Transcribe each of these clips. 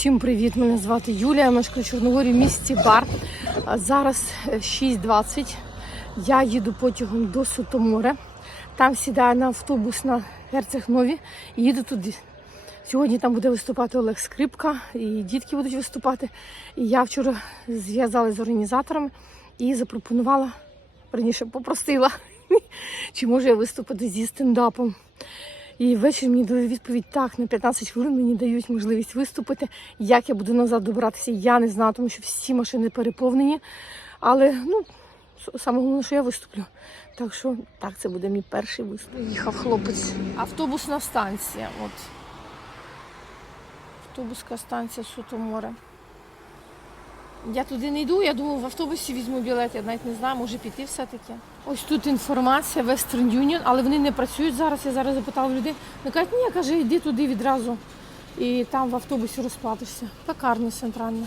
Всім привіт! Мене звати Юлія. Я в Чорногорі в місті Бар. Зараз е, 6.20. Я їду потягом до Сутоморя. Там сідаю на автобус на Герцег Нові і їду туди. Сьогодні там буде виступати Олег Скрипка, і дітки будуть виступати. І я вчора зв'язалася з організаторами і запропонувала, верніше попросила, чи можу я виступити зі стендапом. І ввечері мені дали відповідь так, на 15 хвилин мені дають можливість виступити. Як я буду назад добиратися, я не знаю, тому що всі машини переповнені. Але ну, саме головне, що я виступлю. Так що так, це буде мій перший виступ. Їхав хлопець. Автобусна станція. От. Автобуска станція Сутоморе. Я туди не йду, я думаю, в автобусі візьму білет, я навіть не знаю, може піти все-таки. Ось тут інформація Western Union, але вони не працюють зараз. Я зараз запитала людей. Вони кажуть, ні, каже, йди туди відразу. І там в автобусі розплатишся. Пекарня центральна.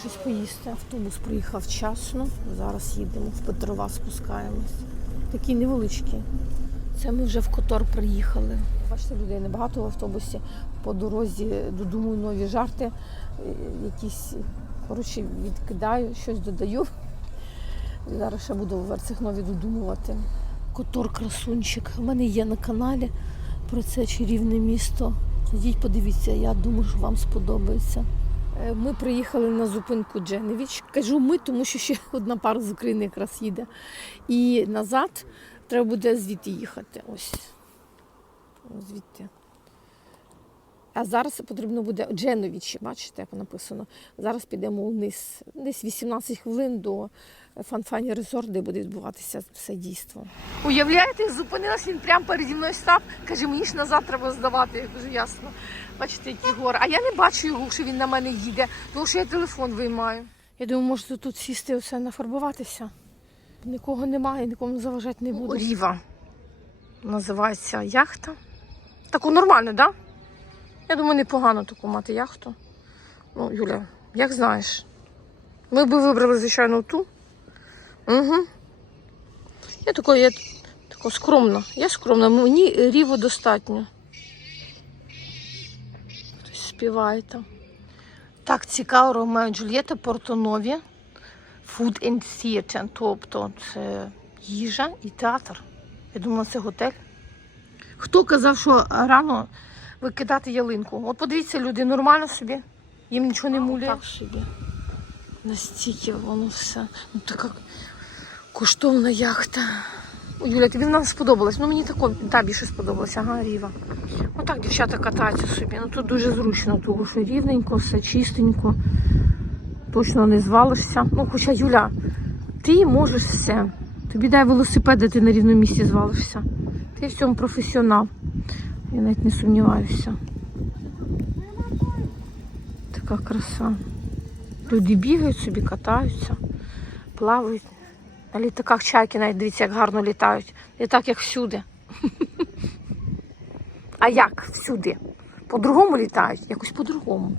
Щось поїсти. Автобус приїхав вчасно. Зараз їдемо в Петрова, спускаємось. Такі невеличкі. Це ми вже в Котор приїхали. Бачите, людей небагато в автобусі. По дорозі додумую нові жарти, е, якісь коротше, відкидаю, щось додаю. Зараз ще буду в Верцехнові додумувати. Котор красунчик. У мене є на каналі про це чарівне місто. Ідіть, подивіться, я думаю, що вам сподобається. Е, Ми приїхали на зупинку Дженевіч. Кажу ми, тому що ще одна пара з України якраз їде. І назад треба буде звідти їхати. Ось звідти. А зараз потрібно буде Дженовічі, бачите, як написано. Зараз підемо вниз. Десь 18 хвилин до Фанфані Резорт, де буде відбуватися все дійство. Уявляєте, зупинилась він прямо переді мною став. Каже, мені ж назад треба здавати. Я кажу, ясно. Бачите, які гори. А я не бачу його, що він на мене їде, тому що я телефон виймаю. Я думаю, може тут сісти оце нафарбуватися. Нікого немає, нікому заважати не буду. Ріва називається яхта. Таку нормально, так? Да? Я думаю, непогано таку мати яхту. Ну, Юля, як знаєш. Ми б вибрали, звичайно, ту. Угу. Я тако, я тако скромна. Я скромна, мені ріву достатньо. Хтось співає там. Так, цікаво, Ромео Джульєта, Портонові. Food and Theatre, тобто це їжа і театр. Я думала, це готель. Хто казав, що рано викидати ялинку? От подивіться, люди нормально собі, їм нічого не муляє. Так собі. Настільки воно все. Ну, така коштовна яхта. О, Юля, тобі нам сподобалось. Ну мені тако, та більше сподобалося, ага, ріва. Отак дівчата катаються собі. Ну тут дуже зручно, тому що рівненько, все чистенько. Точно не звалишся. Ну, хоча Юля, ти можеш все. Тобі дай велосипед, де ти на рівному місці звалишся. Ти в цьому професіонал. Я навіть не сумніваюся. Така краса. Люди бігають собі, катаються, плавають. На літаках чайки навіть дивіться, як гарно літають. Не так, як всюди. А як всюди? По-другому літають, якось по-другому.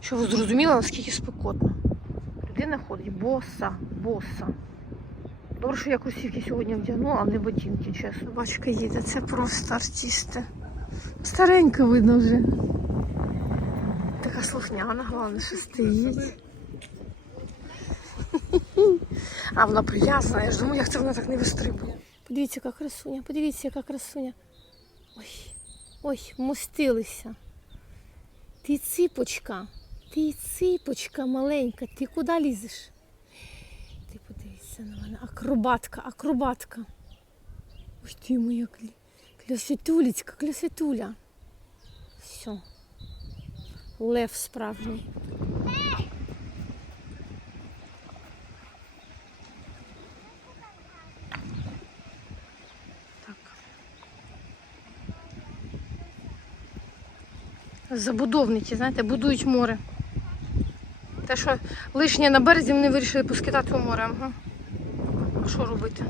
Щоб ви зрозуміли, наскільки спекотно. Людина ходить боса, боса. Добре, що я кросівки сьогодні вдягну, а не ботинки, чесно. Бачка їде, це просто артисти. Старенько видно вже. Така слухняна, головне, що стоїть. А вона прив'язана, я ж думаю, як це вона так не вистрибує. Подивіться, яка красуня, подивіться, яка красуня. Ой, ой, мостилися. Ти ципочка, ти ципочка маленька, ти куди лізеш? Ти подивися на мене. Акробатка, акробатка. Ой ти моя клі... клясвітулечка, клясвітуля. Все. Лев справжній. Так. Забудовники, знаєте, будують море. Те, що лишнє на березі вони вирішили поскидати у море. А що робити?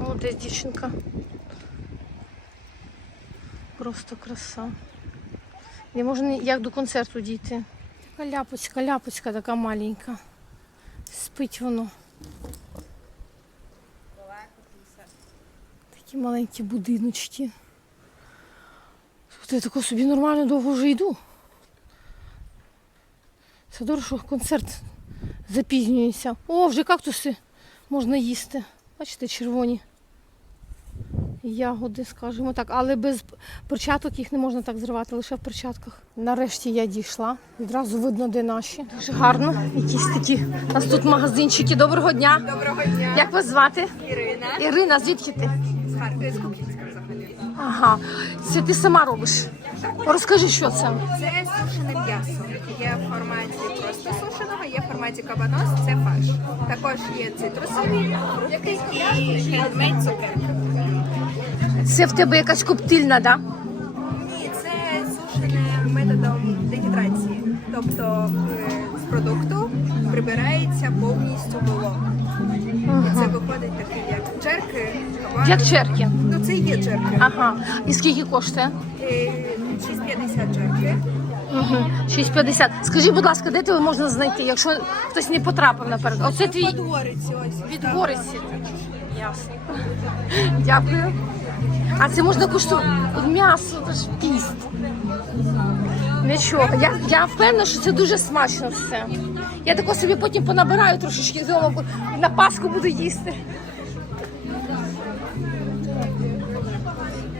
О, десь дівчинка. Просто краса. Не можна ніяк до концерту дійти. Така ляпочка, ляпочка така маленька. Спить воно. Такі маленькі будиночки. Тобто я тако собі нормально довго вже йду. Це добре, що концерт запізнюється. О, вже кактуси можна їсти. Бачите, червоні ягоди, скажімо так, але без перчаток їх не можна так зривати, лише в перчатках. Нарешті я дійшла. Відразу видно, де наші. Дуже гарно. Якісь такі. У нас тут магазинчики. Доброго дня. Доброго дня, Як вас звати? Ірина. Ірина, звідки ти? З Куп'янська взагалі. Ага. Це ти сама робиш. Розкажи, що це. Це сушене м'ясо. Є в форматі просто сушеного, є в форматі кабанос, це фарш. Також є цитрусові фрукти і хендмейд цукерки. Це в тебе якась коптильна, да? Ні, це сушене методом дегідрації. Тобто е, з продукту прибирається повністю волога. І це виходить такий як джерки, кабан. Як черки. Ну це і є джерки. Ага. І скільки коштує? Е, 6,50 джерки. Угу. 6,50. Скажи, будь ласка, де тебе можна знайти, якщо хтось не потрапив наперед? Оце твій Подгориці ось. від Гориці. Ясно. Дякую. А це можна куштувати м'ясо, це ж піст. Нічого. Я, я впевнена, що це дуже смачно все. Я тако собі потім понабираю трошечки вдома, на Пасху буду їсти.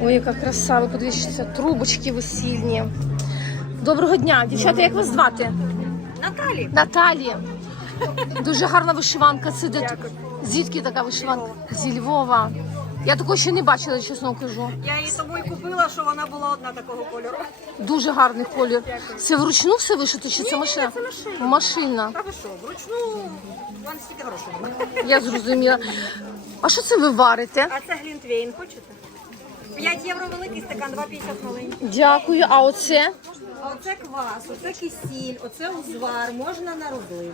Ой, яка краса, ви подивіться, трубочки весільні. Доброго дня, дівчата, як вас звати? Наталі. Наталія. Дуже гарна вишиванка. Це де? Звідки така вишиванка? Зі Львова. Я такого ще не бачила, чесно кажу. Я її тому і купила, що вона була одна такого кольору. Дуже гарний колір. Це вручну все вишито, чи це машина? це машина. Машина. А ви що, вручну вам стільки грошей немає. Я зрозуміла. А що це ви варите? А це глінтвейн, хочете? 5 євро великий стакан, 2,50 маленький. Дякую. А оце? А оце квас, оце кисіль, оце узвар, можна на рубли.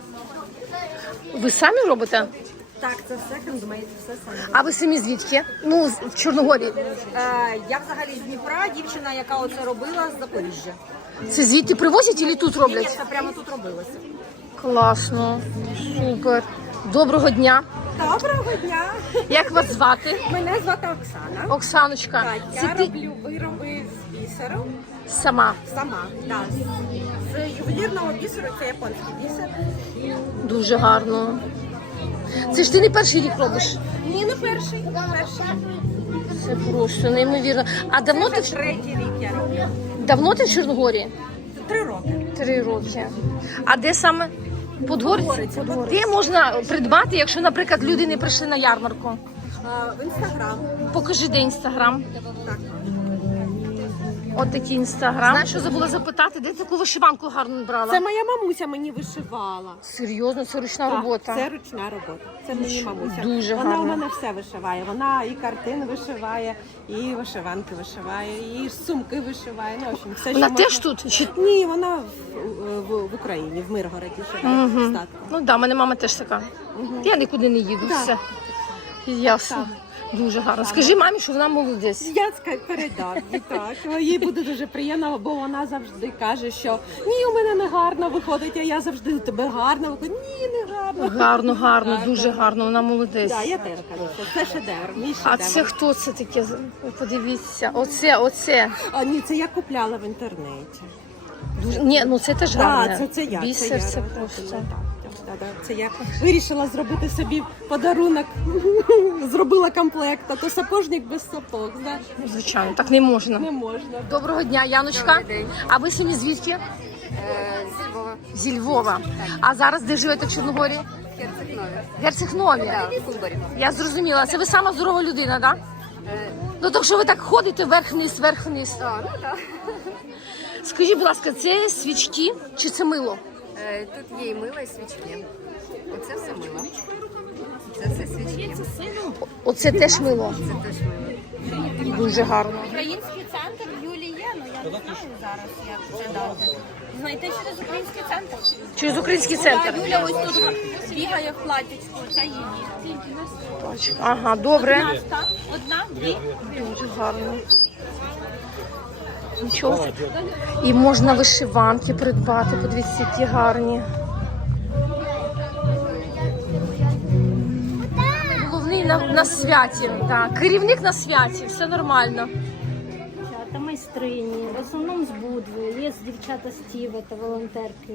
Ви самі робите? Так, це все хендмейд, все саме. А ви самі звідки? Ну, з- в Чорногорії. Е, я взагалі з Дніпра, дівчина, яка оце робила з Запоріжжя. Це звідти привозять чи тут Ні, роблять? це прямо тут робилося. Класно. Супер. Доброго дня. Доброго дня! Як вас звати? Мене звати Оксана. Оксаночка. Так, я ти роблю вироби з бісеру. Сама. Сама, так. З ювелірного бісеру, це японський бісер. Дуже гарно. Це ж ти не перший рік робиш. Ні, не перший, перший. Це просто неймовірно. А давно ти Це в третій рік я роблю. давно ти в Чорногорії? Три роки. Три роки. А де саме? Подгорці? Подгориця. Де можна придбати, якщо, наприклад, люди не прийшли на ярмарку? А, в інстаграм. Покажи де інстаграм. Так. От такий інстаграм. Знаєш, що забула запитати, де таку вишиванку гарно брала? Це моя мамуся мені вишивала. Серйозно, це ручна Так, робота. Це ручна робота. Це мені мамуся. Дуже Вона гарно. у мене все вишиває. Вона і картини вишиває, і вишиванки вишиває, і сумки вишиває. Ну, в общем, все, Вона що теж можна. тут? Чи... Ні, вона в, в, в Україні, в Миргороді живе. статку. Ну так, да, мене мама теж така. Я нікуди не їду. Так. Все. Ясно. Дуже гарно. Скажи мамі, що вона молодець. Я ска- передам так. Їй буде дуже приємно, бо вона завжди каже, що ні, у мене не гарно виходить, а я завжди у тебе гарно виходить. Ні, не гарно. Гарно, гарно, дуже гарно, вона молодець. Так, я теж кажу, що це шедевр. Мій А це хто це таке? Подивіться. Оце, оце. А, ні, це я купляла в інтернеті. Дуже... Ні, ну це теж Так, гарне. це, це я. Бісер, це, я це просто. Так, так, так, Це я вирішила зробити собі подарунок. Зробила комплект, а то сапожник без сапог. Знаєш, Звичайно, так не можна. не можна. Доброго дня, Яночка. А ви самі звідки? Е, Зі Львова. Зі Львова. А зараз де живете в Чорногорії? Герцег-Нові. Герцег-Нові. Так, в Кубарі. Я зрозуміла. Це ви сама здорова людина, так? Е, Ну так що ви так ходите вверх-вниз, вверх-вниз. ну так. Скажіть, будь ласка, це свічки чи це мило? Е, Тут є і мило, і свічки. Оце все мило. Це все свічки. Оце теж мило. Це теж мило. Дуже гарно. Український центр в Юлі є, але я не знаю зараз, як це дати. Знайти через український центр. Через український центр. А Юля ось тут бігає в платічку, це її. Точно. Ага, добре. Одна, так? Одна, дві. Дуже гарно. Нічого. І можна вишиванки придбати. Подивіться, які гарні. Головний на, на святі. Так. Керівник на святі, все нормально. Та майстри. майстрині, в основному з Будви, є дівчата з Тіва та волонтерки.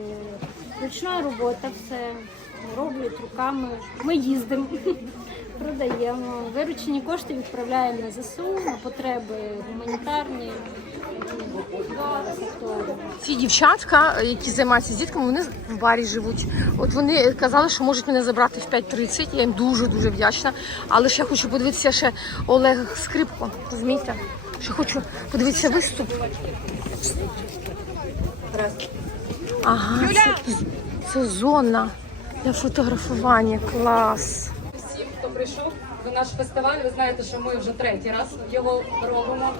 Ручна робота, все роблять руками. Ми їздимо, продаємо. Виручені кошти відправляємо на ЗСУ, на потреби гуманітарні. Ці дівчатка, які займаються з дітками, вони в барі живуть. От вони казали, що можуть мене забрати в 5.30. Я їм дуже дуже вдячна. Але я хочу подивитися ще Олег Скрипко. Розумієте? Ще хочу подивитися виступ. Ага, це, це зона для фотографування. Клас. всім, хто прийшов до наш фестиваль. Ви знаєте, що ми вже третій раз його робимо.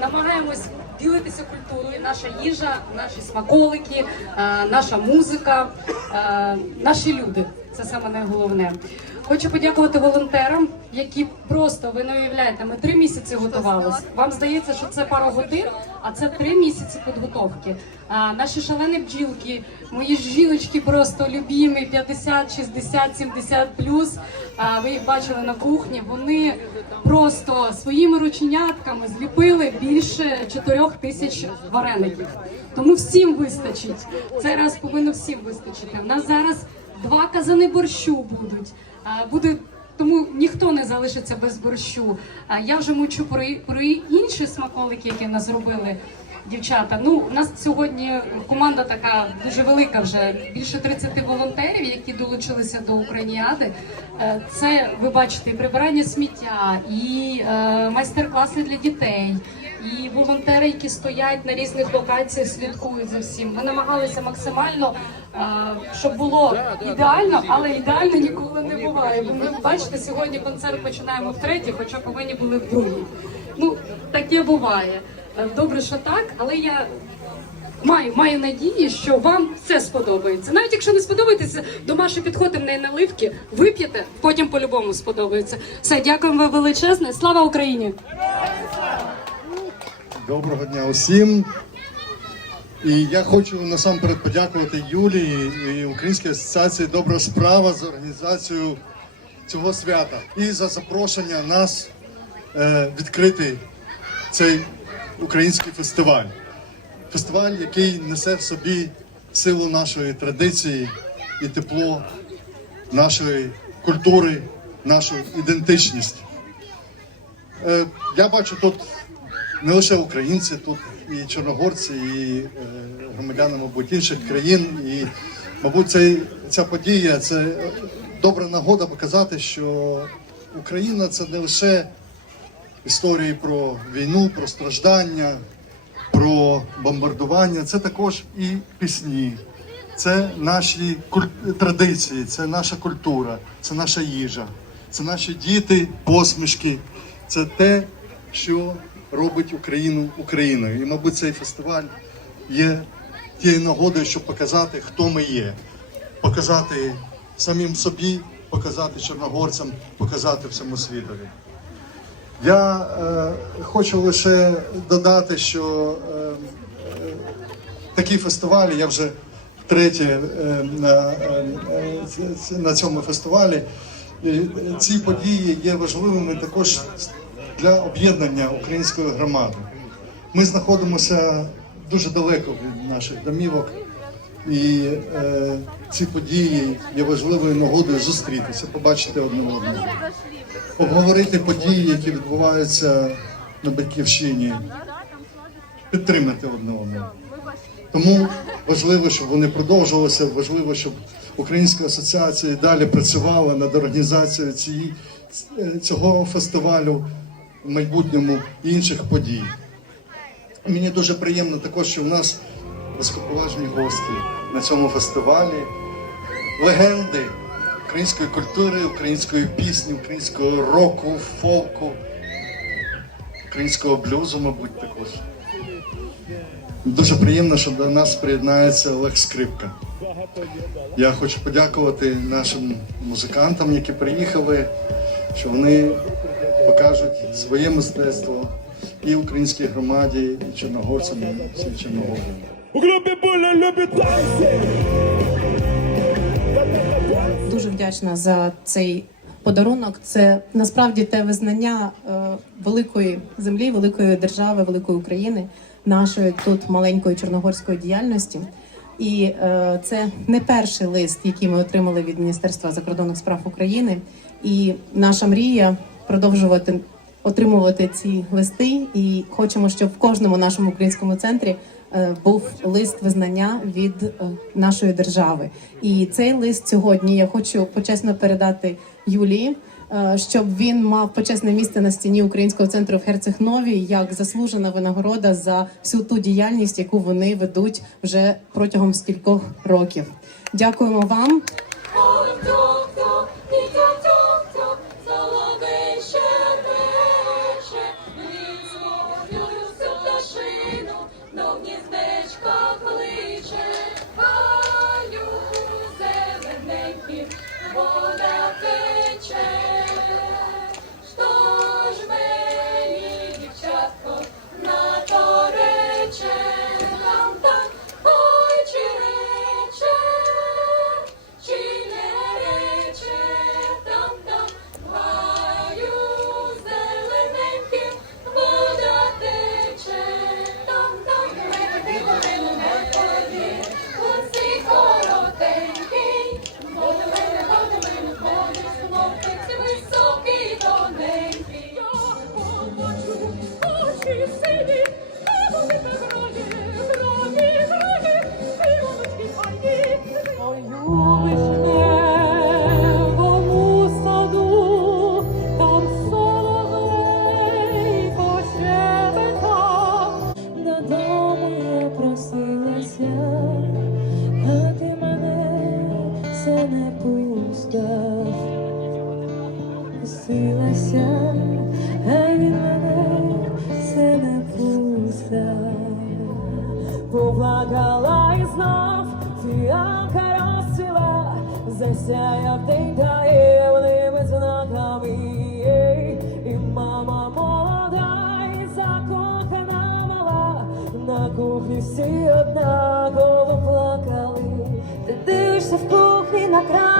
Намагаємось ділитися культурою. Наша їжа, наші смаколики, е, наша музика, е, наші люди. Це саме найголовне. Хочу подякувати волонтерам, які просто ви не уявляєте, ми три місяці готувалися. Вам здається, що це пара годин, а це три місяці підготовки. А, наші шалені бджілки, мої жіночки просто любімі, 50, 60, 70 плюс. А, ви їх бачили на кухні. Вони просто своїми рученятками зліпили більше 4 тисяч вареників. Тому всім вистачить. Цей раз повинно всім вистачити. У нас зараз два казани борщу будуть. А, Буде тому ніхто не залишиться без борщу. А я вже мучу про, про інші смаколики, які нас зробили дівчата. Ну, у нас сьогодні команда така дуже велика, вже більше 30 волонтерів, які долучилися до Україніади. Е, Це ви бачите і прибирання сміття, і е, майстер-класи для дітей. І волонтери, які стоять на різних локаціях, слідкують за всім. Ми намагалися максимально, е, щоб було ідеально, але ідеально ніколи не буває. Бо ми бачите, сьогодні концерт починаємо в третій, хоча повинні були в другій. Ну таке буває. Е, Добре, що так, але я маю, маю надії, що вам все сподобається. Навіть якщо не сподобається, до Маші підходимо в неї наливки, вип'єте, потім по-любому сподобається. Все, дякуємо величезне. Слава Україні! Доброго дня усім. І я хочу насамперед подякувати Юлії і Українській асоціації Добра справа за організацію цього свята і за запрошення нас е, відкрити цей український фестиваль. Фестиваль, який несе в собі силу нашої традиції і тепло нашої культури, нашу ідентичність. Е, Я бачу тут не лише українці, тут і чорногорці, і е, громадяни, мабуть, інших країн. І, мабуть, цей, ця подія це добра нагода показати, що Україна це не лише історії про війну, про страждання, про бомбардування, це також і пісні. Це наші традиції, це наша культура, це наша їжа, це наші діти, посмішки, це те, що робить Україну Україною. І, мабуть, цей фестиваль є тією нагодою, щоб показати, хто ми є, показати самим собі, показати чорногорцям, показати всьому світові. Я е, хочу лише додати, що е, е, такі фестивалі, я вже втретє е, на, е, на цьому фестивалі. Ці події є важливими також для об'єднання української громади. Ми знаходимося дуже далеко від наших домівок, і е, ці події є важливою нагодою зустрітися, побачити одне одного, обговорити події, які відбуваються на батьківщині, підтримати одне одного. Тому важливо, щоб вони продовжувалися. Важливо, щоб Українська асоціація і далі працювала над організацією цієї, цього фестивалю в майбутньому інших подій. Мені дуже приємно також, що в нас високоповажні гості на цьому фестивалі, легенди української культури, української пісні, українського року, фолку, українського блюзу, мабуть, також. Дуже приємно, що до нас приєднається Олег Скрипка. Я хочу подякувати нашим музикантам, які приїхали, що вони покажуть своє мистецтво і українській громаді, і чорногорцям, і любі танці. дуже вдячна за цей подарунок. Це насправді те визнання е, великої землі, великої держави, великої України нашої тут маленької чорногорської діяльності. І е, це не перший лист, який ми отримали від Міністерства закордонних справ України. І наша мрія продовжувати отримувати ці листи. І хочемо, щоб в кожному нашому українському центрі е, був лист визнання від е, нашої держави. І цей лист сьогодні я хочу почесно передати Юлії. е, Щоб він мав почесне місце на стіні українського центру в Герцег-Нові як заслужена винагорода за всю ту діяльність, яку вони ведуть вже протягом стількох років. Дякуємо вам. сяяв день тає велими знаками. І мама молода, закохана мала, на кухні всі однаково плакали. Ти дивишся в кухні на край.